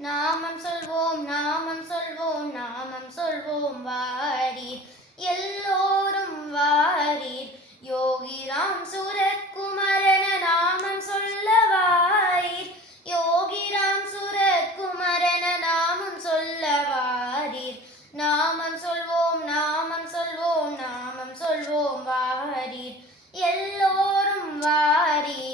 நாமம் சொல்வோம் நாமம் சொல்வோம் நாமம் சொல்வோம் வாரீர் எல்லோரும் வாரீர் யோகிராம் சூரத்குமரன நாமம் சொல்ல வாரீர் யோகிராம் சூரத்குமரன நாமம் சொல்ல வாரீர் நாமம் சொல்வோம் நாமம் சொல்வோம் நாமம் சொல்வோம் வாரீர் எல்லோரும் வாரீர்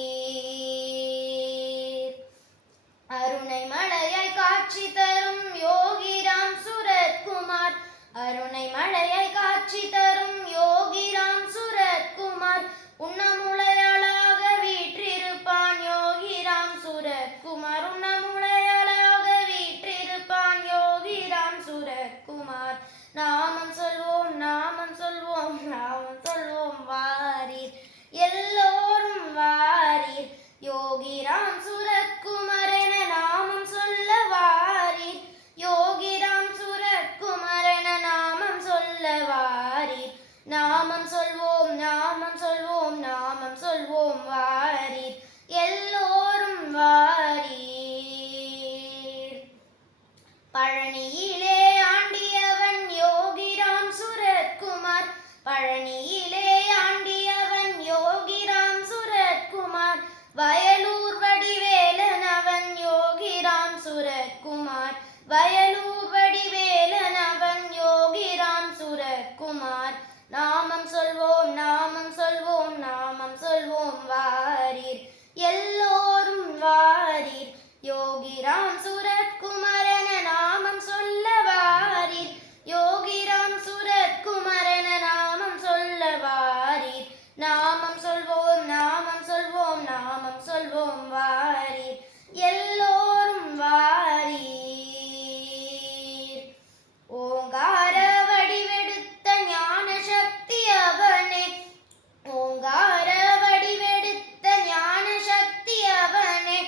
அருணை மழையாய் காட்சி தரும் யோகிராம் சூரத்குமார் அருணை மழையாய் காட்சி தரும் யோகிராம் சூரத்குமார் உண்ணமுளையாளாக வீற்றிருப்பான் யோகிராம் சூரத்குமார் உண்ணமுளையாளாக வீற்றிருப்பான் யோகிராம் சூரத்குமார் நாமம் சொல்வோம் நாமம் சொல்வோம் நாமம் சொல்வோம் வாரீர் எல்லோரும் வாரீர் யோகிராம் சூரத்குமரன நாமம் சொல்ல வாரீர் யோகிராம் சூரத்குமரன நாமம் சொல்ல வாரீர் நாமம் சொல்வோம் நாமம் சொல்வோம் நாமம் சொல்வோம் வாரீர் எல்லோரும் வாரீர் பழனியிலே ஆண்டியவன் யோகிராம் சூரத்குமார் பழனியிலே ஆண்டியவன் யோகிராம் சூரத்குமார் வயலூர் வடிவேலன் அவன் யோகிராம் சூரத்குமார் வயலூர் வடிவேலன் அவன் யோகிராம் சூரத்குமார் நாமம் சொல்வோம் நாமம் சொல்வோம் நாமம் சொல்வோம் வாரீர் எல்லோரும் வாரீர் யோகிராம் சூரத்குமரன நாமம் சொல்ல வாரீர் யோகிராம் சூரத்குமரன நாமம் சொல்ல வாரீர் நாமம் சொல்வோம் நாமம் சொல்வோம் நாமம் சொல்வோம் வாரீர் எல்லோரும் வாரீர் ஓங்கார வடிவெடுத்த ஞான சக்தி அவனே ஓங்கார வடிவெடுத்த ஞான சக்தி அவனே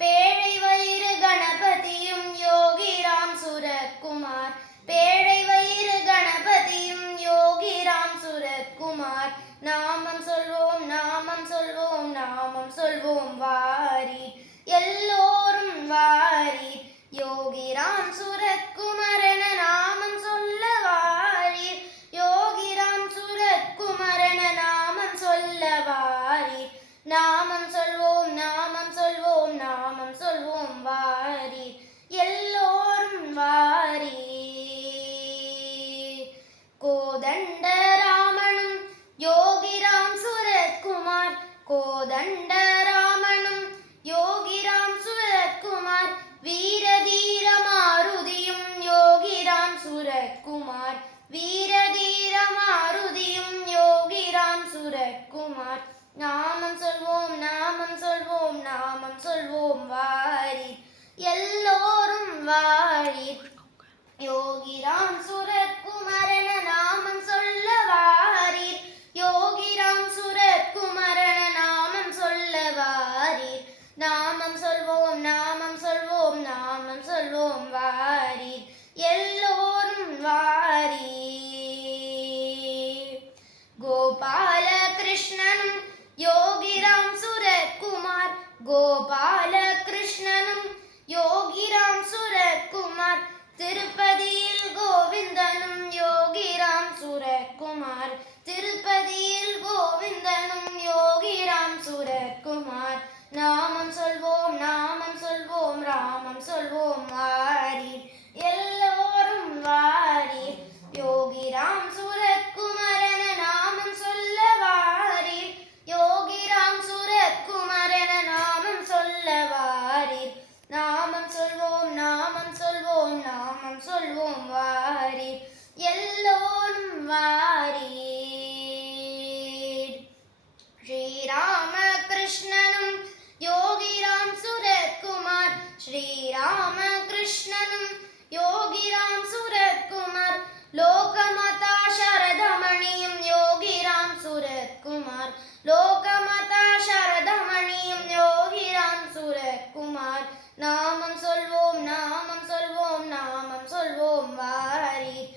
பேழை வயிறு கணபதியும் யோகிராம் சூரத்குமார் பேழை வயிறு கணபதியும் யோகிராம் சூரத்குமார் நாமம் சொல்வோம் நாமம் சொல்வோம் நாமம் சொல்வோம் வாரீர் எல்லோரும் வாரீர் யோகிராம் சூரத்குமரன நாமம் சொல்ல வாரீர் யோகிராம் சூரத்குமரன நாமம் சொல்ல வாரீர் நாமம் சொல்வோம் நாமம் சொல்வோம் நாமம் சொல்வோம் வாரீர் எல்லோரும் வாரீர் கோதண்ட ராமனும் யோகிராம் சூரத்குமார் கோதண்ட ராமனும் யோகிராம் சூரத்குமார் வீரதீர மாருதியும் யோகிராம் சூரத்குமார் வீரதீர மாருதியும் யோகிராம் சூரத்குமார் நாமம் சொல்வோம் நாமம் சொல்வோம் நாமம் சொல்வோம் வாரீர் எல்லோரும் வாரீர் யோகிராம் சூரத்குமரன நாமம் சொல்ல வாரீர் யோகிராம் சூரத்குமரன நாமம் சொல்ல வாரீர் நாமம் சொல்வோம் நாமம் சொல்வோம் நாமம் சொல்வோம் வாரீர் எல்லோரும் வாரீர் கோபால கிருஷ்ணனும் யோகிராம் சூரத்குமார் கோபால கிருஷ்ணனும் யோகிராம் சூரத்குமார் திருப்பதியில் கோவிந்தனும் யோகிராம் சூரத்குமார் திருப்பதியில் கோவிந்தனும் யோகிராம் சூரத்குமார் நாமம் சொல்வோம் நாமம் சொல்வோம் ராமம் சொல்வோம் வாரீர் எல்லோரும் வாரீர் யோகிராம் சூரத்குமரன நாமம் சொல்ல வாரீர் யோகிராம் சூரத்குமரன நாமம் சொல்ல வாரீர் நாமம் சொல்வோம் நாமம் சொல்வோம் நாமம் சொல்வோம் வாரீர் எல்லோரும் வாரீர் ஸ்ரீராம கிருஷ்ணனும் யோகிராம் சூரத்குமார் ஸ்ரீராம கிருஷ்ணனும் யோகிராம் சூரத்குமார் லோகமாதா சரதமணியும் யோகிராம் சூரத்குமார் லோகமாதா சரதமணியும் யோகிராம் சூரத்குமார் நாமம் சொல்வோம் நாமம் சொல்வோம் நாமம் சொல்வோம் வாரீர்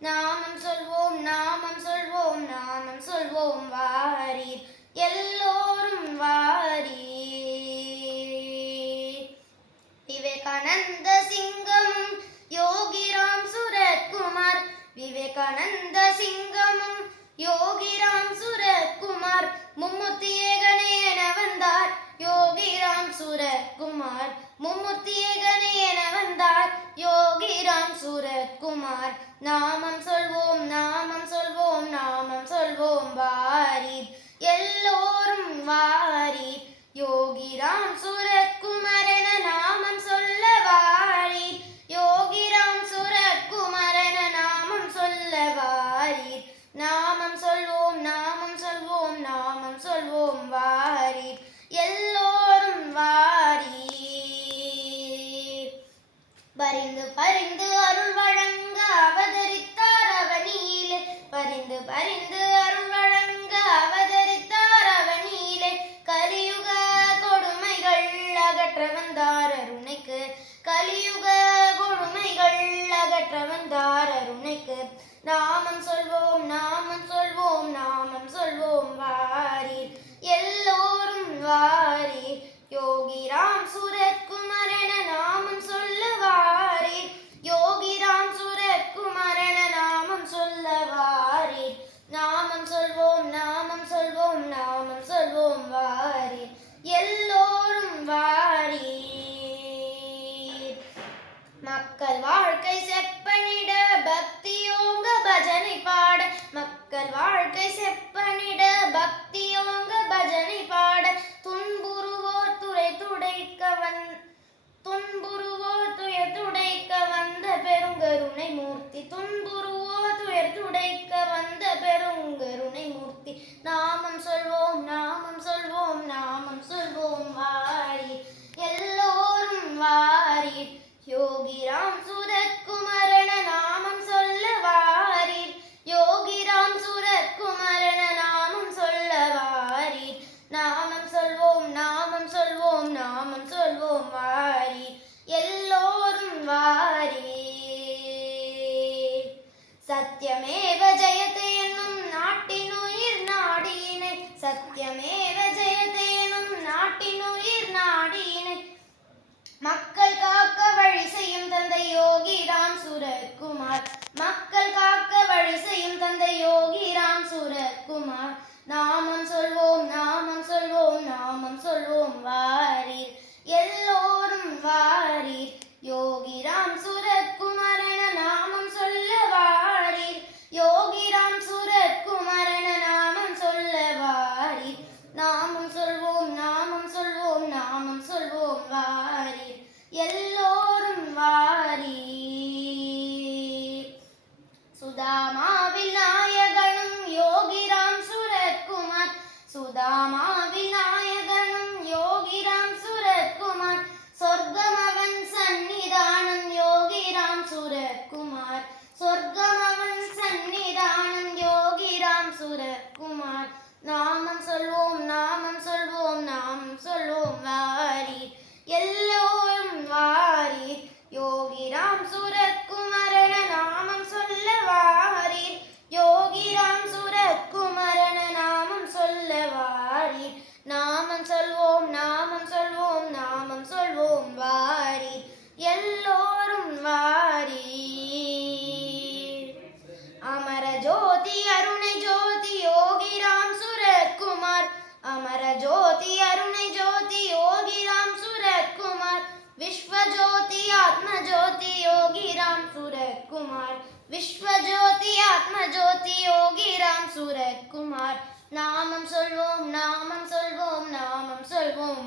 நாமம் சொல்வோம் நாமம் சொல்வோம் நாமம் சொல்வோம் வாரீர் எல்லோரும் வாரீர். விவேகானந்த சிங்கமும் யோகிராம் சுரத்குமார், விவேகானந்த சிங்கமும் யோகிராம் சுரத்குமார், மும்மூர்த்தி ஏகனே என வந்தார் யோகிராம் சுரத்குமார், மும்மூர்த்தி ஏகனே என வந்தார் யோகிராம் சுரத்குமார். நாமம் சொல்வோம் நாமம் சொல்வோம் நாமம் சொல்வோம் வாரீர் எல்லோரும் வாரீர். யோகிராம் சுரத்குமார் என நாமம் சொல்ல வாரீர், யோகிராம் சுரத்குமார் என நாமம் சொல்ல வாரீர். நாமம் சொல்வோம் நாமம் சொல்வோம் நாமம் சொல்வோம் வாரீர் எல்லோரும் வாரீர். பரிந்து பரிந்து அருள் வழங்க அவதரித்தார் அவனியிலே, பரிந்து பரிந்து அருள் வழங்க அவதரித்தார் அவனியிலே. கலியுக கொடுமைகள் அகற்ற வந்தார் அருணைக்கு, கலியுக கொடுமைகள் அகற்ற வந்தார் அருணைக்கு. நாமம் சொல்வோம் நாமம் சொல்வோம் நாமம் சொல்வோம் வாரீர் எல்லோரும் வாரீர். யோகிராம் சுரத்குமார் என நாமம் சொல்ல வாரீர், யோகிராம் சுரத்குமார் என நாமம் சொல்ல வாரீர். நாமம் சொல்வோம் நாமம் சொல்வோம் நாமம் சொல்வோம் வாரீர் எல்லோரும் வாரீர். மக்கள் வாழ்க்கை செப்பனிட பக்தியோங்க பஜனை பாட, மக்கள் வாழ்க்கை செப்பனிட பக்தியோங்க பஜனை பாட. துன்புறுவோர் துறை துடைக்க துன்புறுவோர் துயர் துடைக்க வந்த பெருங்கருணை மூர்த்தி, துன்புறுவோர் துயர் துடைக்க வந்த பெருங்கருணை மூர்த்தி. நாமம் சொல்வோம் நாமம் சொல்வோம் நாமம் சொல்வோம் வாரீர் எல்லோரும் வாரீர். யோகிராம் சுரத்குமார் என நாமம் சொல்ல வாரீர், யோகிராம் சுரத்குமார் என நாமம் சொல்ல வாரீர். நாமம் சொல்வோம் நாமம் சொல்வோம் நாமம் சொல்வோம் வாரீர் எல்லோரும் வாரீர். சத்யமேவ ஜெயதே என்னும் நாட்டினுயிர் நாடியினை, சத்யமேவ ஜெயதே என்னும் நாட்டினுயிர் நாடியினை. மக்கள் காக்க வழி செய்யும் தந்தை யோகிராம் சுரத்குமார், மக்கள் காக்க வழி செய்யும் தந்தை யோகிராம் சுரத்குமார். நாமம் சொல்வோம் நாமம் சொல்வோம் நாமம் சொல்வோம் வாரீர் எல்லோரும் வாரீர். யோகிராம் சுரத்குமார் என நாமம் சொல்ல வாரீர், யோகிராம் சுரத்குமார் என நாமம் சொல்ல வாரீர். நாமம் சொல்வோம் நாமம் சொல்வோம் நாமம் சொல்வோம் வாரீர் எல்லோரும் வாரீர். சுதாமாவில் நாயகனும் யோகிராம் சுரத்குமார், சுதாமாவில் நாயகனும் யோகிராம் சுரத்குமார். சொர்க்கம் அவன் சந்நிதானம் யோகிராம் சுரத்குமார், சொர்க்கம் அவன் சந்நிதானம் யோகிராம் சுரத்குமார். நாமம் சொல்வோம் நாமம் சொல்வோம் நாமம் சொல்வோம் வாரீர் எல்லோரும் வாரீர். யோகிராம் சுரத்குமார் என நாமம் சொல்ல வாரீர், யோகிராம் சுரத்குமார் என நாமம் சொல்ல வாரீர். நாமம் சொல்வோம் நாமம் சொல்வோம் நாமம் சொல்வோம் வாரீர் எல்லோரும் வாரீர். அமர ஜோதி அருணை ஜோதி யோகிராம் சுரத்குமார், அமர ஜோதி அருணை ஜோதி யோகிராம் சுரத்குமார். விஸ்வஜோதி ஆத்ம ஜோதி யோகிராம் சுரத்குமார், விஸ்வஜோதி ஆத்ம ஜோதி யோகிராம் சுரத்குமார். நாமம் சொல்வோம் நாமம் சொல்வோம் நாமம் சொல்வோம்